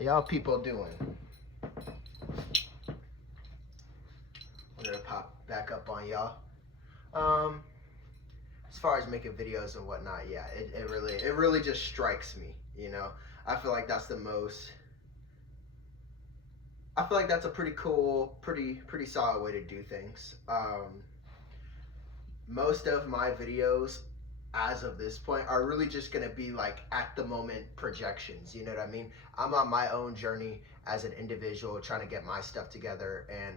Y'all people doing? I'm gonna pop back up on y'all. As far as making videos and whatnot, yeah, it really just strikes me. You know, I feel like that's the most. I feel like that's a pretty cool, pretty solid way to do things. Most of my videos as of this point are really just going to be like at the moment projections, you know what I mean? I'm on my own journey as an individual trying to get my stuff together, and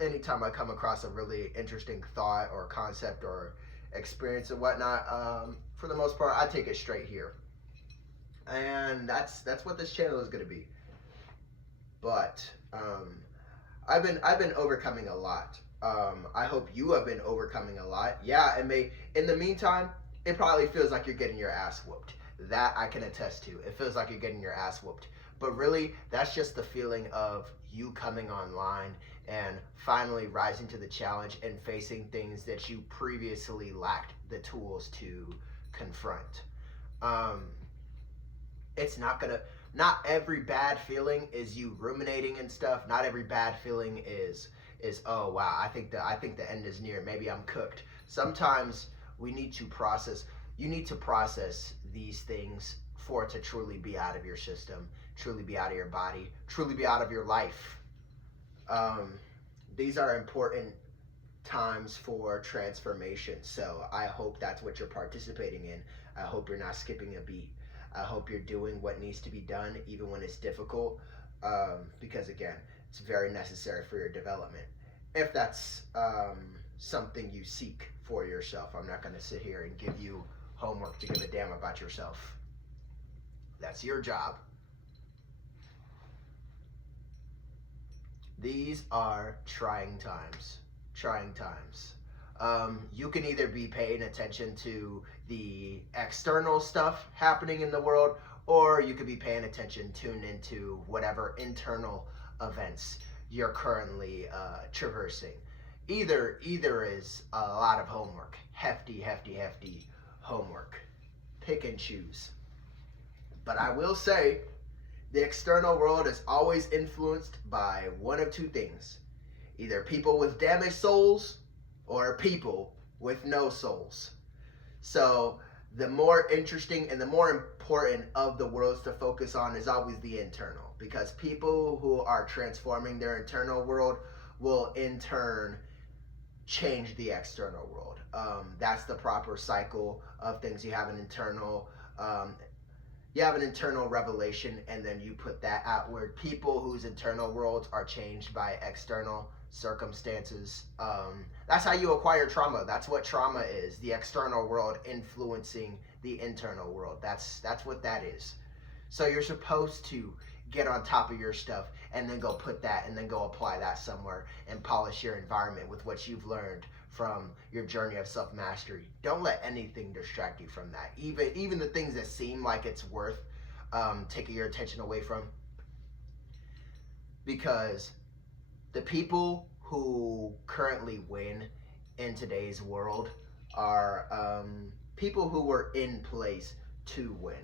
anytime I come across a really interesting thought or concept or experience and whatnot, for the most part I take it straight here, and that's what this channel is going to be. But I've been overcoming a lot. I hope you have been overcoming a lot. Yeah, it may. In the meantime, it probably feels like you're getting your ass whooped. That I can attest to. It feels like you're getting your ass whooped. But really, that's just the feeling of you coming online and finally rising to the challenge and facing things that you previously lacked the tools to confront. It's not every bad feeling is you ruminating and stuff. Not every bad feeling is oh wow, I think the end is near, maybe I'm cooked. Sometimes we need to process. You need to process these things for it to truly be out of your system, truly be out of your body, truly be out of your life. These are important times for transformation. So I hope that's what you're participating in. I hope you're not skipping a beat. I hope you're doing what needs to be done, even when it's difficult, because again, it's very necessary for your development. If that's something you seek for yourself, I'm not going to sit here and give you homework to give a damn about yourself. That's your job. These are trying times. Trying times. You can either be paying attention to the external stuff happening in the world, or you could be paying attention, tuned into whatever internal events you're currently traversing. Either is a lot of homework, hefty homework. Pick and choose. But I will say, the external world is always influenced by one of two things: either people with damaged souls or people with no souls. So the more interesting and the more important of the worlds to focus on is always the internal, because people who are transforming their internal world will in turn change the external world. That's the proper cycle of things. You have an internal revelation, and then you put that outward. People whose internal worlds are changed by external circumstances. That's how you acquire trauma. That's what trauma is: the external world influencing the internal world. That's what that is. So you're supposed to get on top of your stuff and then go put that and then go apply that somewhere and polish your environment with what you've learned from your journey of self-mastery. Don't let anything distract you from that. Even the things that seem like it's worth taking your attention away from. Because the people who currently win in today's world are people who were in place to win.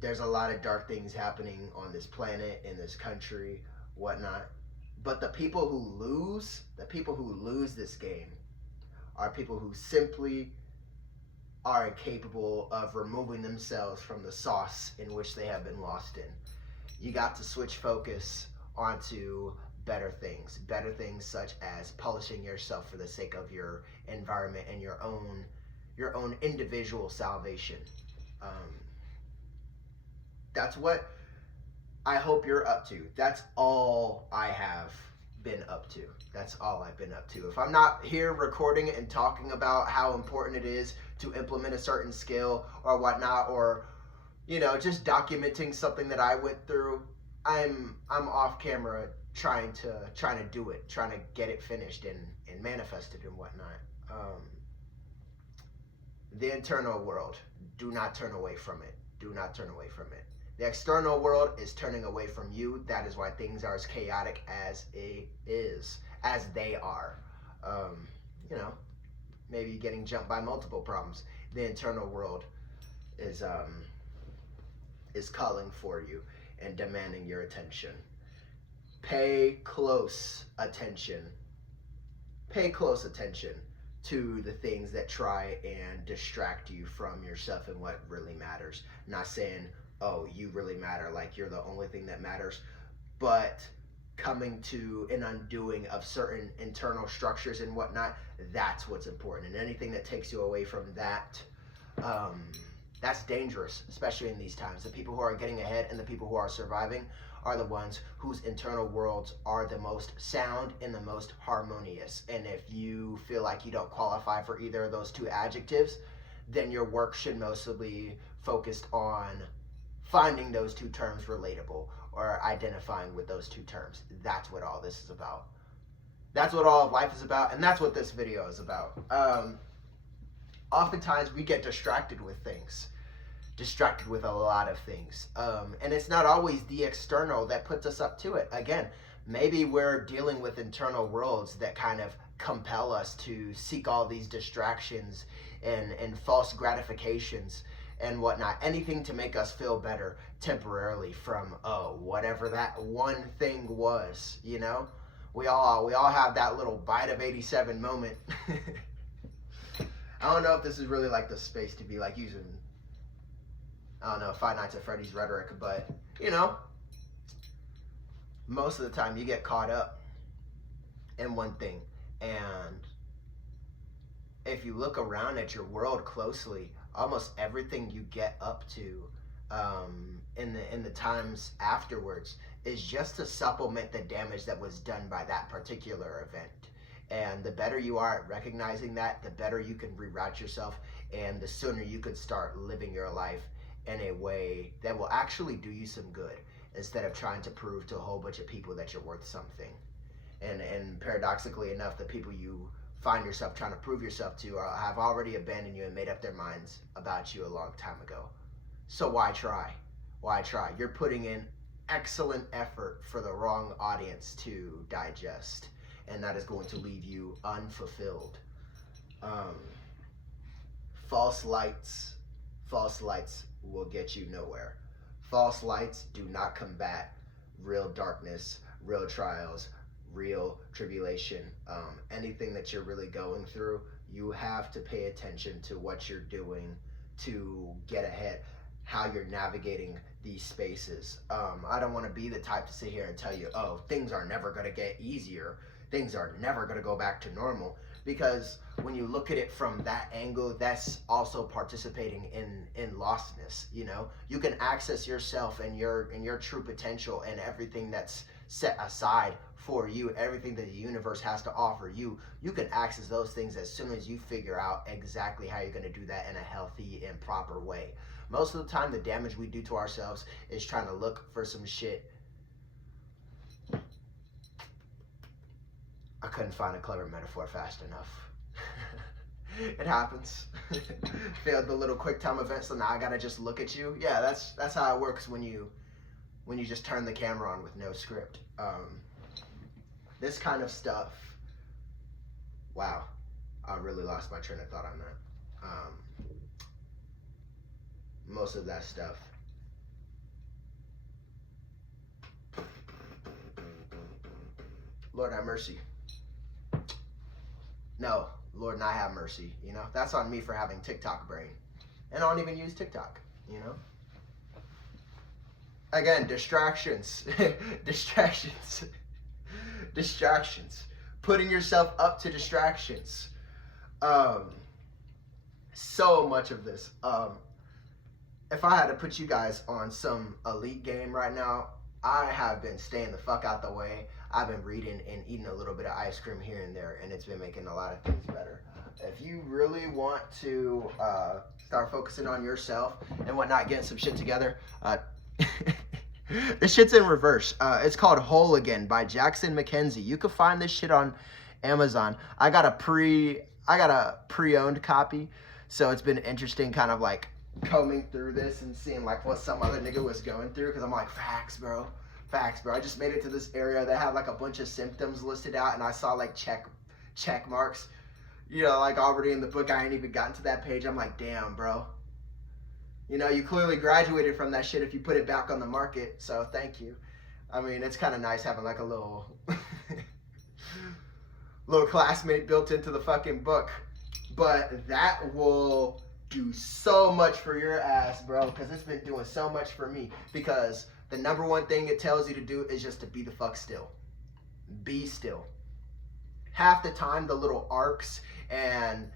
There's a lot of dark things happening on this planet, in this country, whatnot. But the people who lose this game are people who simply are incapable of removing themselves from the sauce in which they have been lost in. You got to switch focus onto better things such as polishing yourself for the sake of your environment and your own individual salvation. That's what I hope you're up to. That's all I have been up to. That's all I've been up to. If I'm not here recording and talking about how important it is to implement a certain skill or whatnot, or just documenting something that I went through, I'm off camera trying to do it, trying to get it finished and manifested and whatnot. The internal world, do not turn away from it. Do not turn away from it. The external world is turning away from you. That is why things are as chaotic as they are. Maybe getting jumped by multiple problems. The internal world is calling for you. and demanding your attention. Pay close attention. Pay close attention to the things that try and distract you from yourself and what really matters. Not saying, oh, you really matter, like you're the only thing that matters, but coming to an undoing of certain internal structures and whatnot, that's what's important. And anything that takes you away from that, that's dangerous, especially in these times. The people who are getting ahead and the people who are surviving are the ones whose internal worlds are the most sound and the most harmonious. And if you feel like you don't qualify for either of those two adjectives, then your work should mostly be focused on finding those two terms relatable or identifying with those two terms. That's what all this is about. That's what all of life is about, and that's what this video is about. Oftentimes we get distracted with things. Distracted with a lot of things. And it's not always the external that puts us up to it. Again, maybe we're dealing with internal worlds that kind of compel us to seek all these distractions and false gratifications and whatnot. Anything to make us feel better temporarily from, whatever that one thing was, you know? We all have that little bite of 87 moment. I don't know if this is really like the space to be like using, I don't know, Five Nights at Freddy's rhetoric, but, you know, most of the time you get caught up in one thing. And if you look around at your world closely, almost everything you get up to in the times afterwards is just to supplement the damage that was done by that particular event. And the better you are at recognizing that, the better you can reroute yourself, and the sooner you could start living your life in a way that will actually do you some good, instead of trying to prove to a whole bunch of people that you're worth something. And paradoxically enough, the people you find yourself trying to prove yourself to have already abandoned you and made up their minds about you a long time ago. So why try? Why try? You're putting in excellent effort for the wrong audience to digest, and that is going to leave you unfulfilled. False lights will get you nowhere. False lights do not combat real darkness, real trials, real tribulation. Anything that you're really going through, you have to pay attention to what you're doing to get ahead, how you're navigating these spaces. I don't want to be the type to sit here and tell you, oh, things are never going to get easier. Things are never going to go back to normal. Because when you look at it from that angle, that's also participating in lostness. You know, you can access yourself and your true potential and everything that's set aside for you, everything that the universe has to offer you. You can access those things as soon as you figure out exactly how you're going to do that in a healthy and proper way. Most of the time, the damage we do to ourselves is trying to look for some shit. I couldn't find a clever metaphor fast enough. It happens. Failed the little quick time event, so now I gotta just look at you. Yeah, that's how it works when you just turn the camera on with no script. This kind of stuff. Wow, I really lost my train of thought on that. Most of that stuff. Lord have mercy. No, Lord not have mercy, you know? That's on me for having TikTok brain. And I don't even use TikTok, you know? Again, distractions. Distractions. Distractions. Putting yourself up to distractions. So much of this. If I had to put you guys on some elite game right now, I have been staying the fuck out the way. I've been reading and eating a little bit of ice cream here and there, and it's been making a lot of things better. If you really want to start focusing on yourself and whatnot, getting some shit together, this shit's in reverse. It's called Whole Again by Jackson McKenzie. You can find this shit on Amazon. I got a pre-owned copy, so it's been interesting kind of like combing through this and seeing like what some other nigga was going through, because I'm like, facts, bro. I just made it to this area that had like a bunch of symptoms listed out, and I saw like check marks, you know, like already in the book. I ain't even gotten to that page. I'm like, damn, bro. You know, you clearly graduated from that shit if you put it back on the market. So thank you. I mean, it's kind of nice having like a little little classmate built into the fucking book. But that will do so much for your ass, bro, because it's been doing so much for me. Because the number one thing it tells you to do is just to be the fuck still. Be still. Half the time, the little arcs and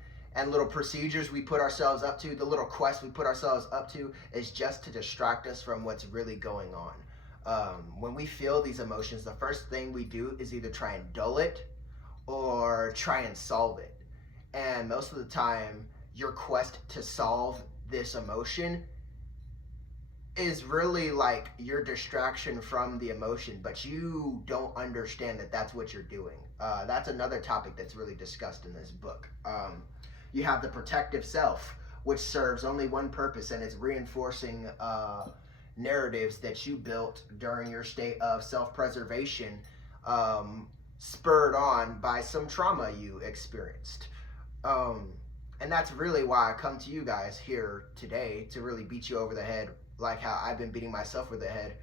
little procedures we put ourselves up to, the little quests we put ourselves up to, is just to distract us from what's really going on. When we feel these emotions, the first thing we do is either try and dull it or try and solve it. And most of the time, your quest to solve this emotion is really like your distraction from the emotion, but you don't understand that that's what you're doing. That's another topic that's really discussed in this book. You have the protective self, which serves only one purpose, and it's reinforcing narratives that you built during your state of self-preservation, spurred on by some trauma you experienced. And that's really why I come to you guys here today, to really beat you over the head, like how I've been beating myself over the head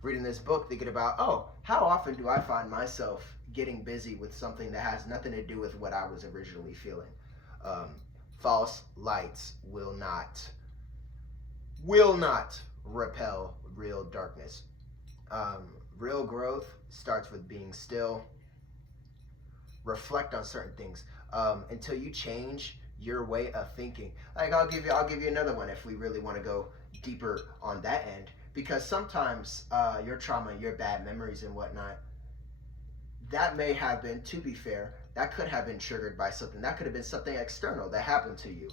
reading this book, thinking about, oh, how often do I find myself getting busy with something that has nothing to do with what I was originally feeling. False lights will not repel real darkness. Real growth starts with being still. Reflect on certain things until you change your way of thinking. Like I'll give you another one if we really want to go deeper on that end, because sometimes your trauma, your bad memories and whatnot, that may have been, to be fair, that could have been triggered by something. That could have been something external that happened to you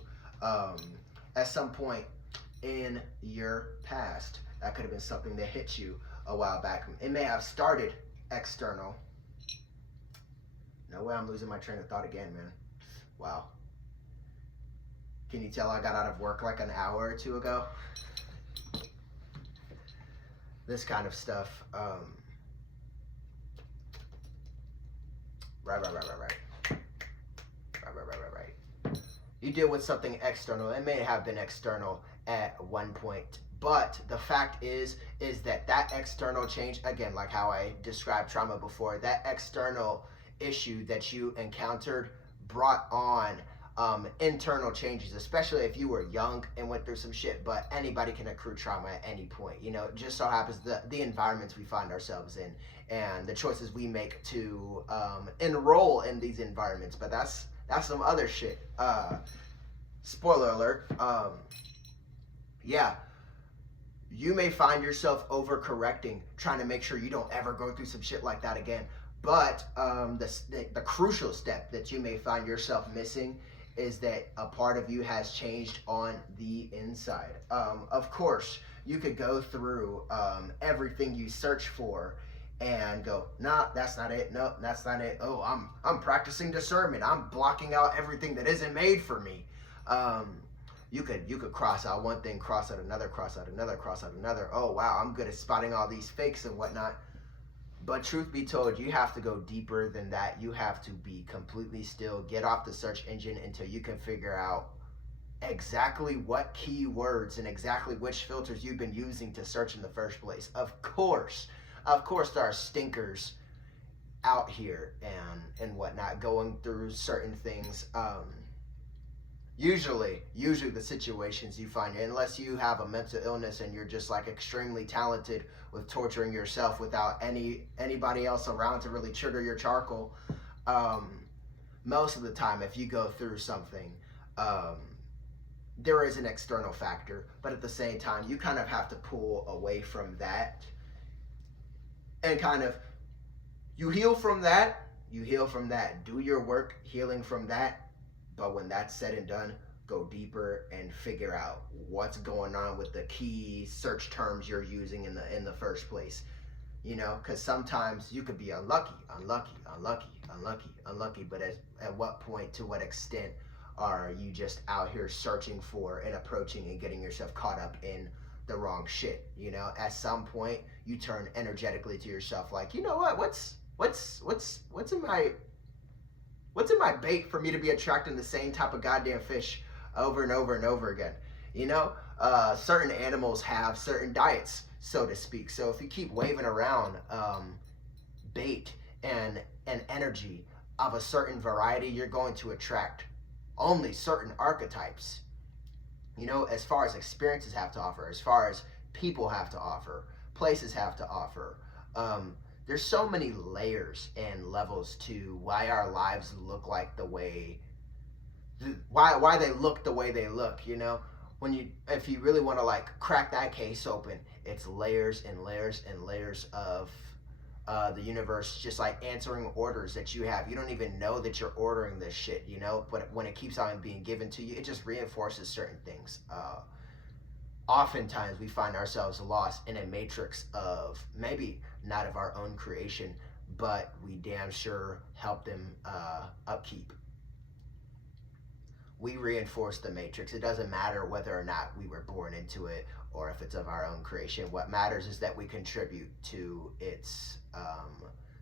at some point in your past. That could have been something that hit you a while back. It may have started external. No way, I'm losing my train of thought again, man. Wow. Can you tell I got out of work like an hour or two ago? This kind of stuff. Right. You deal with something external. It may have been external at one point, but the fact is that external change, again, like how I described trauma before, that external issue that you encountered brought on internal changes, especially if you were young and went through some shit. But anybody can accrue trauma at any point. You know, it just so happens the environments we find ourselves in and the choices we make to enroll in these environments. But that's some other shit. Spoiler alert. Yeah. You may find yourself overcorrecting, trying to make sure you don't ever go through some shit like that again. But the crucial step that you may find yourself missing is that a part of you has changed on the inside. Of course, you could go through everything you search for and go, nah, that's not it. No, that's not it. Oh, I'm practicing discernment. I'm blocking out everything that isn't made for me. You could cross out one thing, cross out another, cross out another, cross out another. Oh wow, I'm good at spotting all these fakes and whatnot. But truth be told, you have to go deeper than that. You have to be completely still, get off the search engine until you can figure out exactly what keywords and exactly which filters you've been using to search in the first place. Of course, there are stinkers out here and whatnot going through certain things. Usually the situations you find, unless you have a mental illness and you're just like extremely talented with torturing yourself without anybody else around to really trigger your charcoal, most of the time if you go through something, there is an external factor, but at the same time you kind of have to pull away from that and kind of, you heal from that, do your work healing from that. But when that's said and done, go deeper and figure out what's going on with the key search terms you're using in the first place. You know, because sometimes you could be unlucky, but at what point, to what extent are you just out here searching for and approaching and getting yourself caught up in the wrong shit? You know, at some point you turn energetically to yourself like, you know what, what's in my bait for me to be attracting the same type of goddamn fish over and over and over again? You know, Certain animals have certain diets, so to speak. So if you keep waving around bait and energy of a certain variety, you're going to attract only certain archetypes. You know, as far as experiences have to offer, as far as people have to offer, places have to offer. There's so many layers and levels to why our lives look like the way, why they look the way they look. You know, when you, if you really want to like crack that case open, it's layers and layers and layers of the universe just like answering orders that you have. You don't even know that you're ordering this shit, you know, but when it keeps on being given to you, it just reinforces certain things. Oftentimes we find ourselves lost in a matrix of maybe not of our own creation, but we damn sure help them upkeep. We reinforce the matrix. It doesn't matter whether or not we were born into it or if it's of our own creation. What matters is that we contribute to its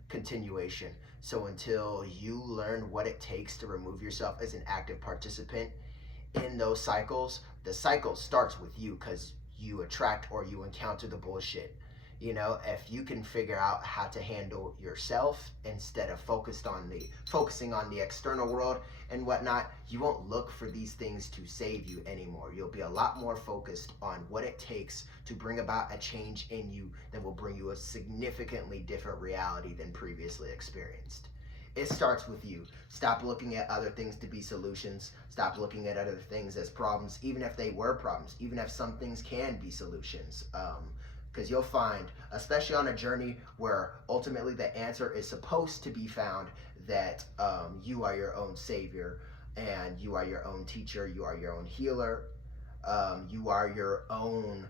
continuation. So until you learn what it takes to remove yourself as an active participant in those cycles, the cycle starts with you because you attract or you encounter the bullshit. You know, if you can figure out how to handle yourself instead of focusing on the external world and whatnot, you won't look for these things to save you anymore. You'll be a lot more focused on what it takes to bring about a change in you that will bring you a significantly different reality than previously experienced. It starts with you. Stop looking at other things to be solutions. Stop looking at other things as problems, even if they were problems, even if some things can be solutions. Because you'll find, especially on a journey where ultimately the answer is supposed to be found, that you are your own savior and you are your own teacher, you are your own healer, you are your own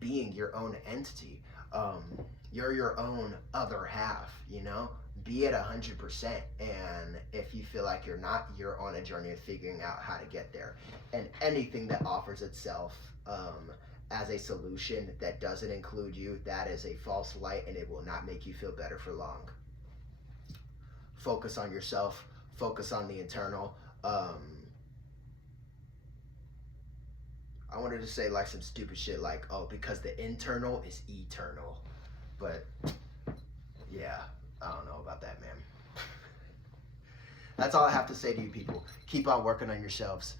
being, your own entity. You're your own other half, you know? Be at 100%. And if you feel like you're not, you're on a journey of figuring out how to get there. And anything that offers itself as a solution that doesn't include you, that is a false light and it will not make you feel better for long. Focus on yourself, focus on the internal. I wanted to say like some stupid shit like, oh, because the internal is eternal. But yeah, I don't know about that, man. That's all I have to say to you people. Keep on working on yourselves.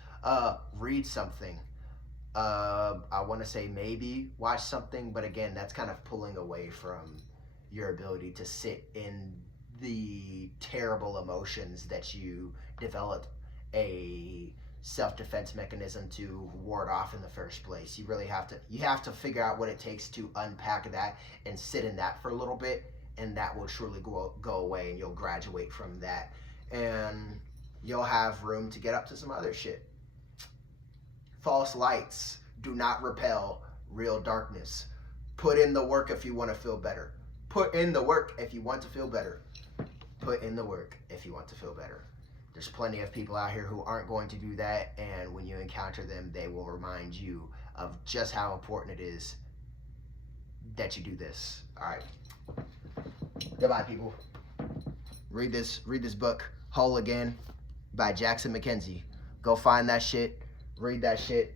Read something. I want to say maybe watch something, but again, that's kind of pulling away from your ability to sit in the terrible emotions that you developed a self-defense mechanism to ward off in the first place. You really have to figure out what it takes to unpack that and sit in that for a little bit, and that will truly go away, and you'll graduate from that, and you'll have room to get up to some other shit. False lights do not repel real darkness. Put in the work if you want to feel better. Put in the work if you want to feel better. Put in the work if you want to feel better. There's plenty of people out here who aren't going to do that, and when you encounter them, they will remind you of just how important it is that you do this. All right. Goodbye, people. Read this book, Whole Again, by Jackson McKenzie. Go find that shit. Read that shit.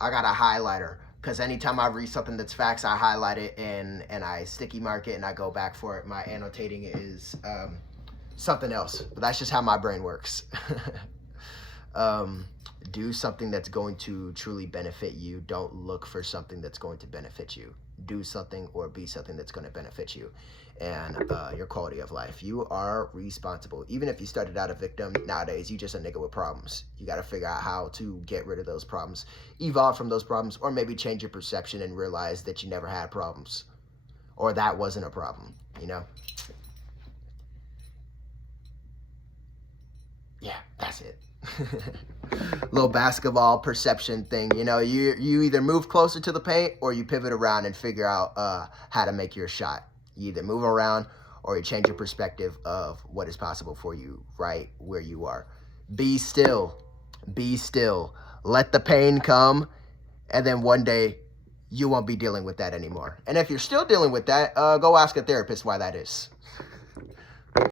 I got a highlighter because anytime I read something that's facts, I highlight it and I sticky mark it and I go back for it. My annotating is something else, but that's just how my brain works. Do something that's going to truly benefit you. Don't look for something that's going to benefit you. Do something or be something that's going to benefit you and your quality of life. You are responsible. Even if you started out a victim, nowadays you just a nigga with problems. You got to figure out how to get rid of those problems, evolve from those problems, or maybe change your perception and realize that you never had problems or that wasn't a problem, you know? Yeah, that's it. Little basketball perception thing, you know, you either move closer to the paint or you pivot around and figure out how to make your shot. You either move around or you change your perspective of what is possible for you right where you are. Be still. Be still. Let the pain come, and then one day you won't be dealing with that anymore. And if you're still dealing with that, go ask a therapist why that is.